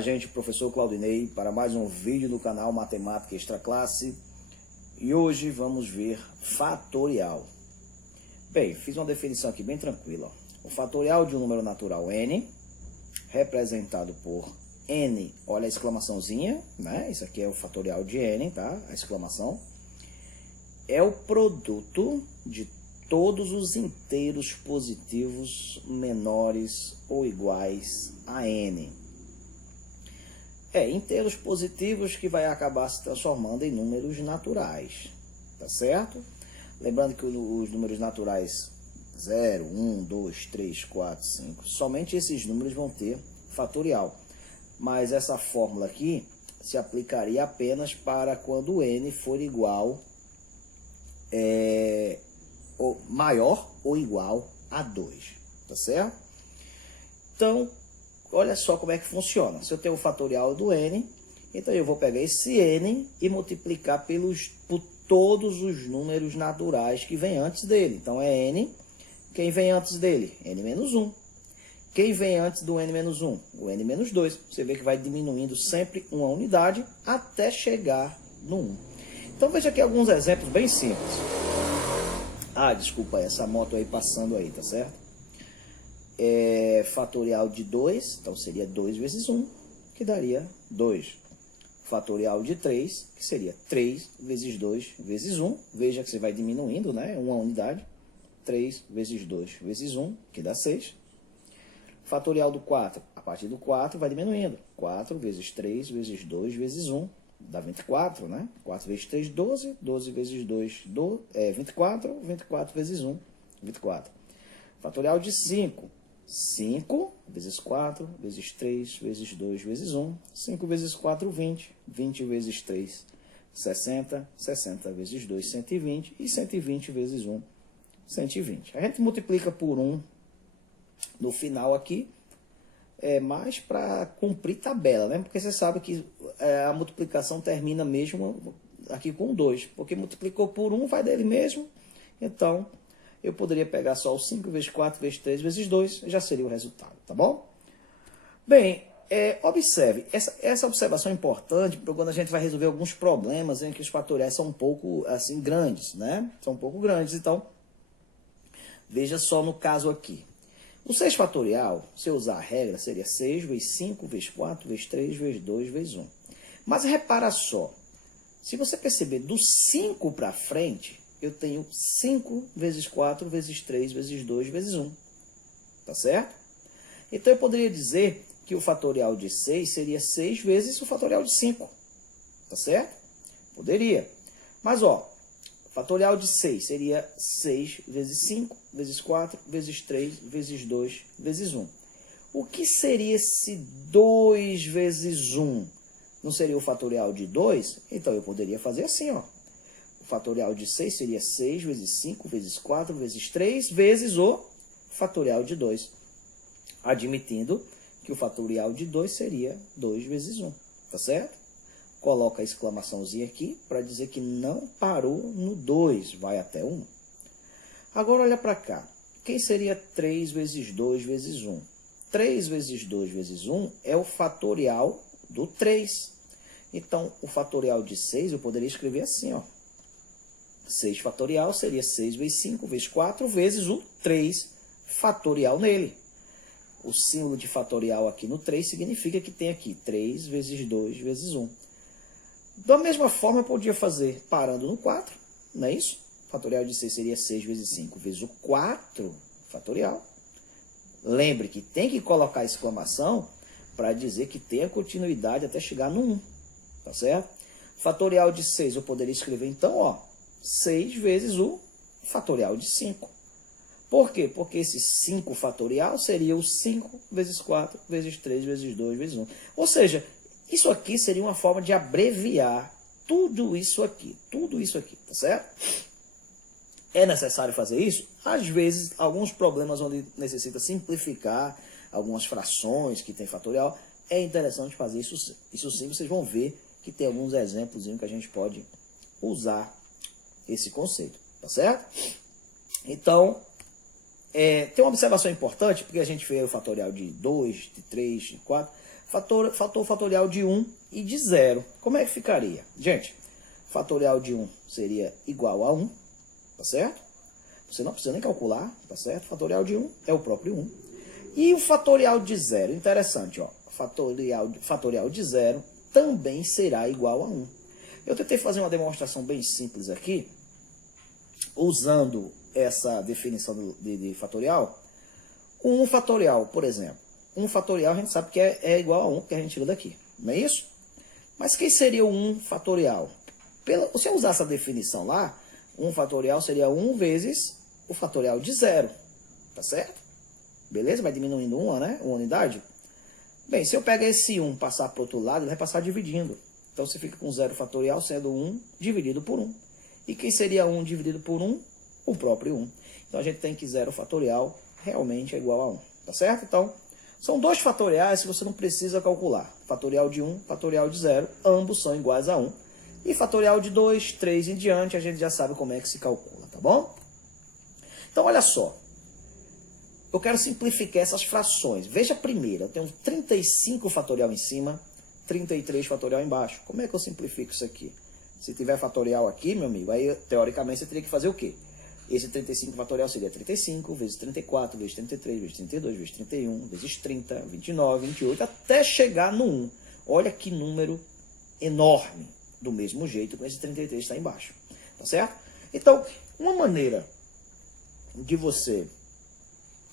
Olá, gente, professor Claudinei para mais um vídeo do canal Matemática Extra Classe. E hoje vamos ver fatorial. Bem, fiz uma definição aqui bem tranquila. Ó. O fatorial de um número natural n, representado por n, olha a exclamaçãozinha, né? Isso aqui é o fatorial de n, tá? A exclamação. É o produto de todos os inteiros positivos menores ou iguais a n. Inteiros positivos que vai acabar se transformando em números naturais, tá certo? Lembrando que os números naturais 0, 1, 2, 3, 4, 5, somente esses números vão ter fatorial. Mas essa fórmula aqui se aplicaria apenas para quando n for igual, ou maior ou igual a 2, tá certo? Então, olha só como é que funciona. Se eu tenho o fatorial do n, então eu vou pegar esse n e multiplicar por todos os números naturais que vem antes dele. Então é n, quem vem antes dele? n menos 1. Quem vem antes do n menos 1? O n menos 2. Você vê que vai diminuindo sempre uma unidade até chegar no 1. Então veja aqui alguns exemplos bem simples. Ah, desculpa, essa moto aí passando aí, tá certo? Fatorial de 2, então seria 2 vezes 1, que daria 2. Fatorial de 3, que seria 3 vezes 2 vezes 1. Veja que você vai diminuindo, né? Uma unidade. 3 vezes 2 vezes 1, que dá 6. Fatorial do 4, a partir do 4 vai diminuindo. 4 vezes 3 vezes 2 vezes 1, dá 24, né? 4 vezes 3, 12. 12 vezes 2, 24. 24 vezes 1, 24. Fatorial de 5. 5 vezes 4 vezes 3 vezes 2 vezes 1. 5 vezes 4, 20. 20 vezes 3, 60. 60 vezes 2, 120. E 120 vezes 1, 120. A gente multiplica por 1 no final aqui, mais para cumprir tabela, né? Porque você sabe que a multiplicação termina mesmo aqui com 2. Porque multiplicou por 1, vai dele mesmo. Então, eu poderia pegar só o 5 vezes 4 vezes 3 vezes 2, já seria o resultado, tá bom? Bem, observe, essa observação é importante porque quando a gente vai resolver alguns problemas em que os fatoriais são um pouco assim grandes, né? São um pouco grandes, então, veja só no caso aqui. O 6 fatorial, se eu usar a regra, seria 6 vezes 5 vezes 4 vezes 3 vezes 2 vezes 1. Mas repara só, se você perceber do 5 para frente, eu tenho 5 vezes 4 vezes 3 vezes 2 vezes 1. Tá certo? Então, eu poderia dizer que o fatorial de 6 seria 6 vezes o fatorial de 5. Tá certo? Poderia. Mas, ó, o fatorial de 6 seria 6 vezes 5 vezes 4 vezes 3 vezes 2 vezes 1. O que seria esse 2 vezes 1? Não seria o fatorial de 2? Então, eu poderia fazer assim, ó. O fatorial de 6 seria 6 vezes 5 vezes 4 vezes 3 vezes o fatorial de 2. Admitindo que o fatorial de 2 seria 2 vezes 1. Tá certo? Coloca a exclamaçãozinha aqui para dizer que não parou no 2, vai até 1. Agora olha para cá. Quem seria 3 vezes 2 vezes 1? 3 vezes 2 vezes 1 é o fatorial do 3. Então, o fatorial de 6 eu poderia escrever assim, ó. 6 fatorial seria 6 vezes 5 vezes 4 vezes o 3 fatorial nele. O símbolo de fatorial aqui no 3 significa que tem aqui 3 vezes 2 vezes 1. Da mesma forma, eu podia fazer parando no 4, não é isso? O fatorial de 6 seria 6 vezes 5 vezes o 4 fatorial. Lembre que tem que colocar a exclamação para dizer que tem a continuidade até chegar no 1, tá certo? Fatorial de 6 eu poderia escrever então, ó, 6 vezes o fatorial de 5. Por quê? Porque esse 5 fatorial seria o 5 vezes 4 vezes 3 vezes 2 vezes 1. Ou seja, isso aqui seria uma forma de abreviar tudo isso aqui, tá certo? É necessário fazer isso? Às vezes, alguns problemas onde necessita simplificar algumas frações que tem fatorial, é interessante fazer isso sim. Isso sim, vocês vão ver que tem alguns exemplos que a gente pode usar esse conceito, tá certo? Então, tem uma observação importante, porque a gente vê o fatorial de 2, de 3, de 4. Fator fatorial de 1 e de 0. Como é que ficaria? Gente, fatorial de 1 seria igual a 1, tá certo? Você não precisa nem calcular, tá certo? Fatorial de 1 é o próprio 1. E o fatorial de 0, interessante, ó. Fatorial de 0 também será igual a 1. Eu tentei fazer uma demonstração bem simples aqui, usando essa definição de fatorial. O 1 fatorial, por exemplo. 1 fatorial a gente sabe que é igual a 1, que a gente tirou daqui, não é isso? Mas quem seria o 1 fatorial? Se eu usar essa definição lá, 1 fatorial seria 1 vezes o fatorial de 0, tá certo? Beleza? Vai diminuindo uma, né? Uma unidade. Bem, se eu pegar esse 1 e passar para o outro lado, ele vai passar dividindo. Então você fica com 0 fatorial sendo 1 dividido por 1. E quem seria 1 dividido por 1? O próprio 1. Então a gente tem que 0 fatorial realmente é igual a 1, tá certo? Então, são dois fatoriais que você não precisa calcular. Fatorial de 1, fatorial de 0, ambos são iguais a 1. E fatorial de 2, 3 em diante, a gente já sabe como é que se calcula, tá bom? Então, olha só. Eu quero simplificar essas frações. Veja a primeira, eu tenho 35 fatorial em cima, 33 fatorial embaixo. Como é que eu simplifico isso aqui? Se tiver fatorial aqui, meu amigo, aí teoricamente você teria que fazer o quê? Esse 35 fatorial seria 35 vezes 34, vezes 33, vezes 32, vezes 31, vezes 30, 29, 28, até chegar no 1. Olha que número enorme. Do mesmo jeito que esse 33 está embaixo. Tá certo? Então, uma maneira de você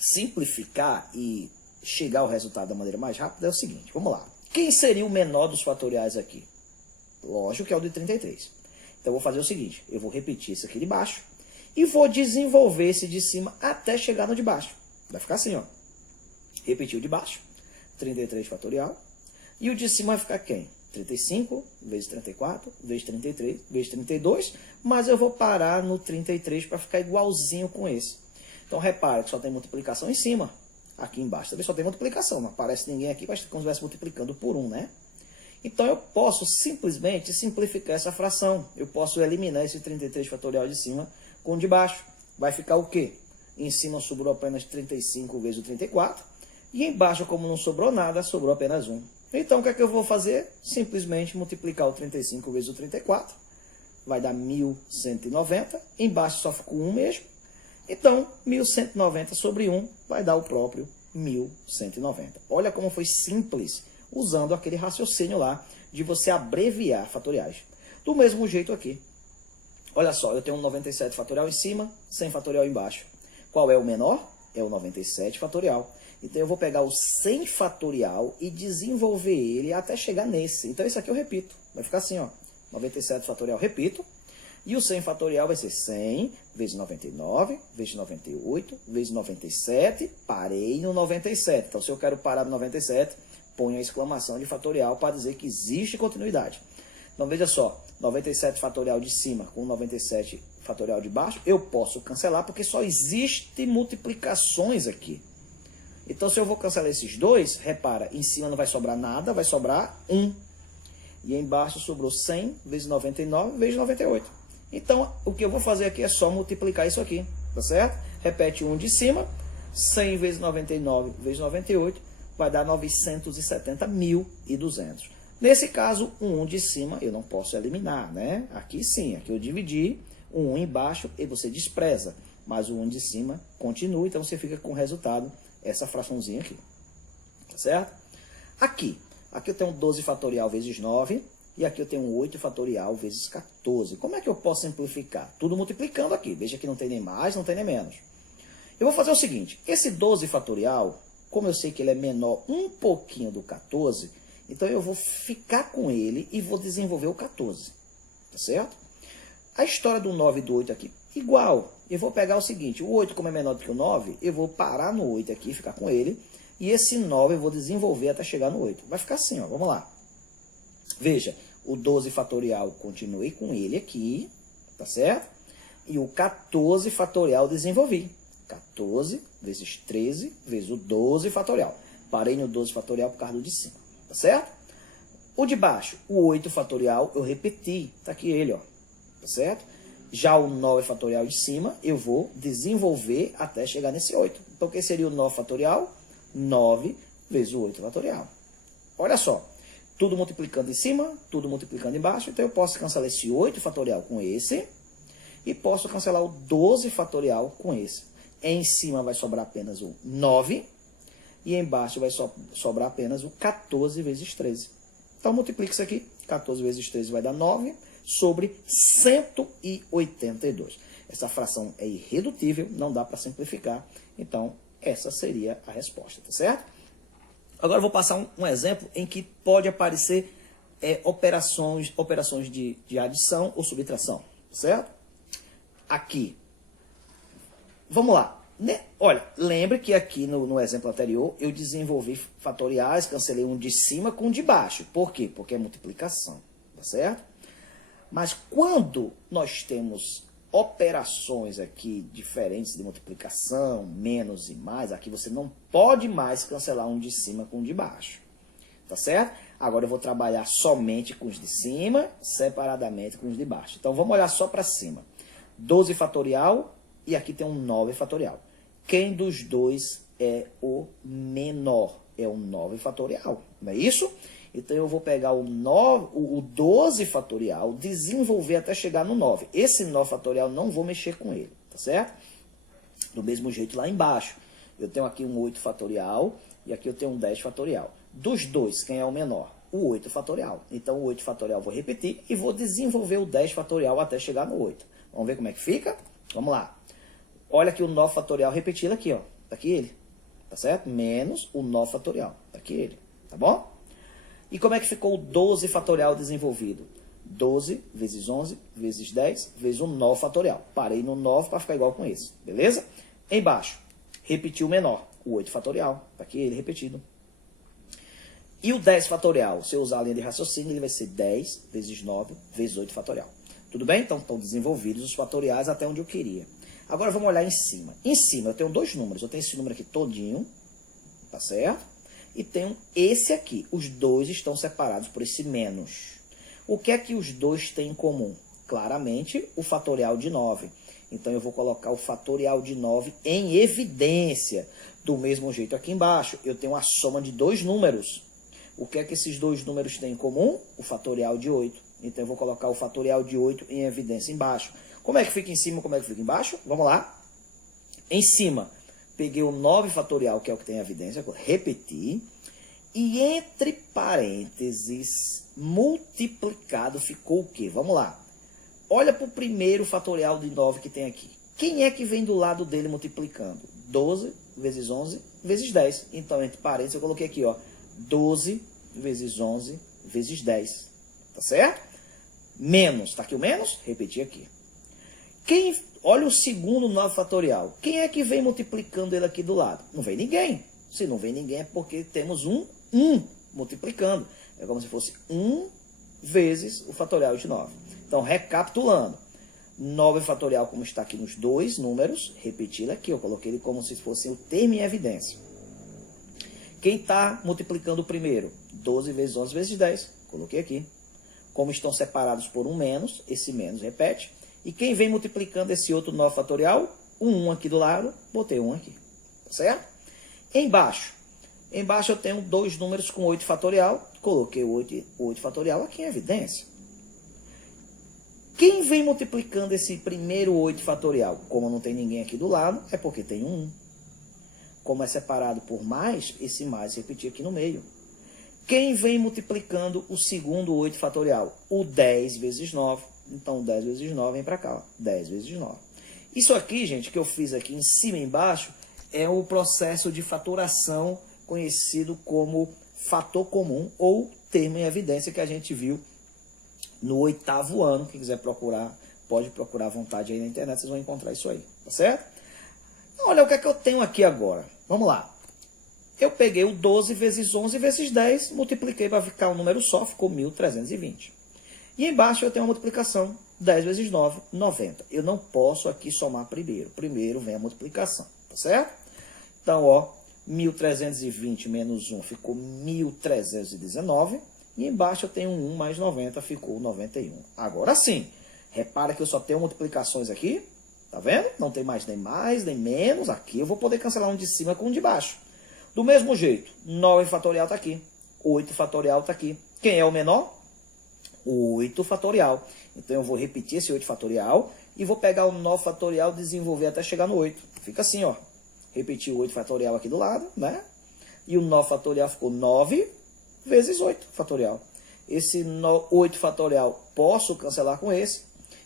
simplificar e chegar ao resultado da maneira mais rápida é o seguinte. Vamos lá. Quem seria o menor dos fatoriais aqui? Lógico que é o de 33. Então, eu vou fazer o seguinte. Eu vou repetir esse aqui de baixo. E vou desenvolver esse de cima até chegar no de baixo. Vai ficar assim, ó. Repetir o de baixo. 33 fatorial. E o de cima vai ficar quem? 35 vezes 34, vezes 33, vezes 32. Mas eu vou parar no 33 para ficar igualzinho com esse. Então, repara que só tem multiplicação em cima. Aqui embaixo também só tem multiplicação. Não aparece ninguém aqui, mas como se estivesse multiplicando por 1, né? Então, eu posso simplesmente simplificar essa fração. Eu posso eliminar esse 33 fatorial de cima com o de baixo. Vai ficar o quê? Em cima sobrou apenas 35 vezes o 34. E embaixo, como não sobrou nada, sobrou apenas 1. Então, o que é que eu vou fazer? Simplesmente multiplicar o 35 vezes o 34. Vai dar 1190. Embaixo só ficou 1 mesmo. Então, 1190 sobre 1 vai dar o próprio 1190. Olha como foi simples, usando aquele raciocínio lá de você abreviar fatoriais. Do mesmo jeito aqui. Olha só, eu tenho um 97 fatorial em cima, 100 fatorial embaixo. Qual é o menor? É o 97 fatorial. Então, eu vou pegar o 100 fatorial e desenvolver ele até chegar nesse. Então, esse aqui eu repito. Vai ficar assim, ó. 97 fatorial, repito. E o 100 fatorial vai ser 100 vezes 99, vezes 98, vezes 97. Parei no 97. Então, se eu quero parar no 97, ponho a exclamação de fatorial para dizer que existe continuidade. Então, veja só. 97 fatorial de cima com 97 fatorial de baixo, eu posso cancelar porque só existe multiplicações aqui. Então, se eu vou cancelar esses dois, repara, em cima não vai sobrar nada, vai sobrar 1. E embaixo sobrou 100 vezes 99 vezes 98. Então, o que eu vou fazer aqui é só multiplicar isso aqui, tá certo? Repete 1 de cima, 100 vezes 99 vezes 98, vai dar 970.200. Nesse caso, o 1 de cima eu não posso eliminar, né? Aqui sim, aqui eu dividi, o 1 embaixo e você despreza. Mas o 1 de cima continua, então você fica com o resultado, essa fraçãozinha aqui. Tá certo? Aqui eu tenho 12 fatorial vezes 9, e aqui eu tenho 8 fatorial vezes 14. Como é que eu posso simplificar? Tudo multiplicando aqui. Veja que não tem nem mais, não tem nem menos. Eu vou fazer o seguinte, esse 12 fatorial, como eu sei que ele é menor um pouquinho do 14, então eu vou ficar com ele e vou desenvolver o 14. Tá certo? A história do 9 e do 8 aqui, igual. Eu vou pegar o seguinte, o 8 como é menor do que o 9, eu vou parar no 8 aqui, ficar com ele. E esse 9 eu vou desenvolver até chegar no 8. Vai ficar assim, ó, vamos lá. Veja, o 12 fatorial continuei com ele aqui, tá certo? E o 14 fatorial desenvolvi. 14 vezes 13 vezes o 12 fatorial. Parei no 12 fatorial por causa do de cima, tá certo? O de baixo, o 8 fatorial, eu repeti. Tá aqui ele, ó, tá certo? Já o 9 fatorial de cima, eu vou desenvolver até chegar nesse 8. Então, o que seria o 9 fatorial? 9 vezes o 8 fatorial. Olha só, tudo multiplicando em cima, tudo multiplicando embaixo, então eu posso cancelar esse 8 fatorial com esse, e posso cancelar o 12 fatorial com esse. Em cima vai sobrar apenas o 9, e embaixo vai sobrar apenas o 14 vezes 13. Então multiplica isso aqui, 14 vezes 13 vai dar 9, sobre 182. Essa fração é irredutível, não dá para simplificar, então essa seria a resposta, tá certo? Agora eu vou passar um exemplo em que pode aparecer operações de adição ou subtração, certo? Aqui, vamos lá. Olha, lembre que aqui no exemplo anterior eu desenvolvi fatoriais, cancelei um de cima com um de baixo. Por quê? Porque é multiplicação, tá certo? Mas quando nós temos operações aqui diferentes de multiplicação, menos e mais, aqui você não pode mais cancelar um de cima com um de baixo, tá certo? Agora eu vou trabalhar somente com os de cima, separadamente com os de baixo. Então vamos olhar só para cima. 12 fatorial e aqui tem um 9 fatorial. Quem dos dois é o menor? É o 9 fatorial, não é isso? Então eu vou pegar o 12 fatorial, desenvolver até chegar no 9. Esse 9 fatorial não vou mexer com ele, tá certo? Do mesmo jeito lá embaixo. Eu tenho aqui um 8 fatorial e aqui eu tenho um 10 fatorial. Dos dois, quem é o menor? O 8 fatorial. Então o 8 fatorial eu vou repetir e vou desenvolver o 10 fatorial até chegar no 8. Vamos ver como é que fica? Vamos lá. Olha aqui o 9 fatorial repetido aqui, ó. Tá aqui ele, tá certo? Menos o 9 fatorial. Tá aqui ele, tá bom? E como é que ficou o 12 fatorial desenvolvido? 12 vezes 11 vezes 10 vezes o 9 fatorial. Parei no 9 para ficar igual com esse, beleza? Embaixo, repetiu o menor, o 8 fatorial. Tá aqui ele repetido. E o 10 fatorial, se eu usar a linha de raciocínio, ele vai ser 10 vezes 9 vezes 8 fatorial. Tudo bem? Então estão desenvolvidos os fatoriais até onde eu queria. Agora vamos olhar em cima. Em cima eu tenho dois números. Eu tenho esse número aqui todinho, tá certo? E tenho esse aqui. Os dois estão separados por esse menos. O que é que os dois têm em comum? Claramente, o fatorial de 9. Então, eu vou colocar o fatorial de 9 em evidência. Do mesmo jeito aqui embaixo, eu tenho a soma de dois números. O que é que esses dois números têm em comum? O fatorial de 8. Então, eu vou colocar o fatorial de 8 em evidência embaixo. Como é que fica em cima, como é que fica embaixo? Vamos lá. Em cima, peguei o 9 fatorial, que é o que tem evidência, repeti, e entre parênteses, multiplicado, ficou o quê? Vamos lá. Olha para o primeiro fatorial de 9 que tem aqui. Quem é que vem do lado dele multiplicando? 12 vezes 11 vezes 10. Então, entre parênteses, eu coloquei aqui, ó, 12 vezes 11 vezes 10. Tá certo? Menos, tá aqui o menos? Repeti aqui. Olha o segundo 9 fatorial. Quem é que vem multiplicando ele aqui do lado? Não vem ninguém. Se não vem ninguém é porque temos um 1 multiplicando. É como se fosse 1 vezes o fatorial de 9. Então, recapitulando. 9 fatorial, como está aqui nos dois números, repeti ele aqui. Eu coloquei ele como se fosse o termo em evidência. Quem está multiplicando o primeiro? 12 vezes 11 vezes 10. Coloquei aqui. Como estão separados por um menos, esse menos repete. E quem vem multiplicando esse outro 9 fatorial? O 1 aqui do lado, botei 1 aqui. Tá certo? Embaixo eu tenho dois números com 8 fatorial. Coloquei o 8 fatorial aqui em evidência. Quem vem multiplicando esse primeiro 8 fatorial? Como não tem ninguém aqui do lado, é porque tem um 1. Como é separado por mais, esse mais repetir aqui no meio. Quem vem multiplicando o segundo 8 fatorial? O 10 vezes 9. Então, 10 vezes 9 vem para cá, ó. 10 vezes 9. Isso aqui, gente, que eu fiz aqui em cima e embaixo, é o processo de fatoração conhecido como fator comum ou termo em evidência que a gente viu no 8º ano. Quem quiser procurar, pode procurar à vontade aí na internet, vocês vão encontrar isso aí, tá certo? Então, olha o que é que eu tenho aqui agora. Vamos lá. Eu peguei o 12 vezes 11 vezes 10, multipliquei para ficar um número só, ficou 1.320. E embaixo eu tenho uma multiplicação, 10 vezes 9, 90. Eu não posso aqui somar primeiro. Primeiro vem a multiplicação, tá certo? Então, ó, 1.320 menos 1 ficou 1.319. E embaixo eu tenho 1 mais 90, ficou 91. Agora sim, repara que eu só tenho multiplicações aqui, tá vendo? Não tem mais nem menos. Aqui eu vou poder cancelar um de cima com um de baixo. Do mesmo jeito, 9 fatorial está aqui. 8 fatorial está aqui. Quem é o menor? O 8 fatorial. Então eu vou repetir esse 8 fatorial e vou pegar o 9 fatorial e desenvolver até chegar no 8. Fica assim, ó. Repetir o 8 fatorial aqui do lado, né? E o 9 fatorial ficou 9 vezes 8 fatorial. Esse 8 fatorial posso cancelar com esse.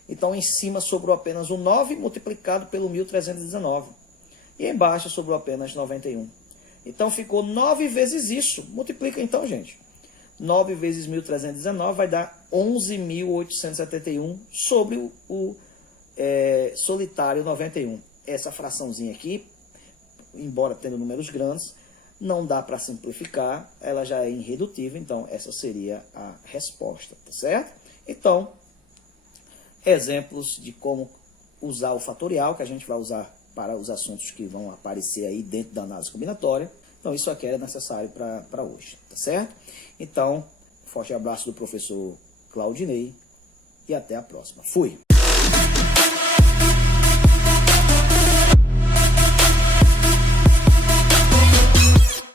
Então, em cima sobrou apenas o 9 multiplicado pelo 1.319. E embaixo sobrou apenas 91. Então, ficou 9 vezes isso. Multiplica então, gente. 9 vezes 1.319 vai dar 11.871 sobre o solitário 91. Essa fraçãozinha aqui, embora tendo números grandes, não dá para simplificar, ela já é irredutível, então essa seria a resposta, tá certo? Então, exemplos de como usar o fatorial, que a gente vai usar para os assuntos que vão aparecer aí dentro da análise combinatória. Então, isso aqui era necessário para hoje, tá certo? Então, forte abraço do professor Claudinei e até a próxima. Fui!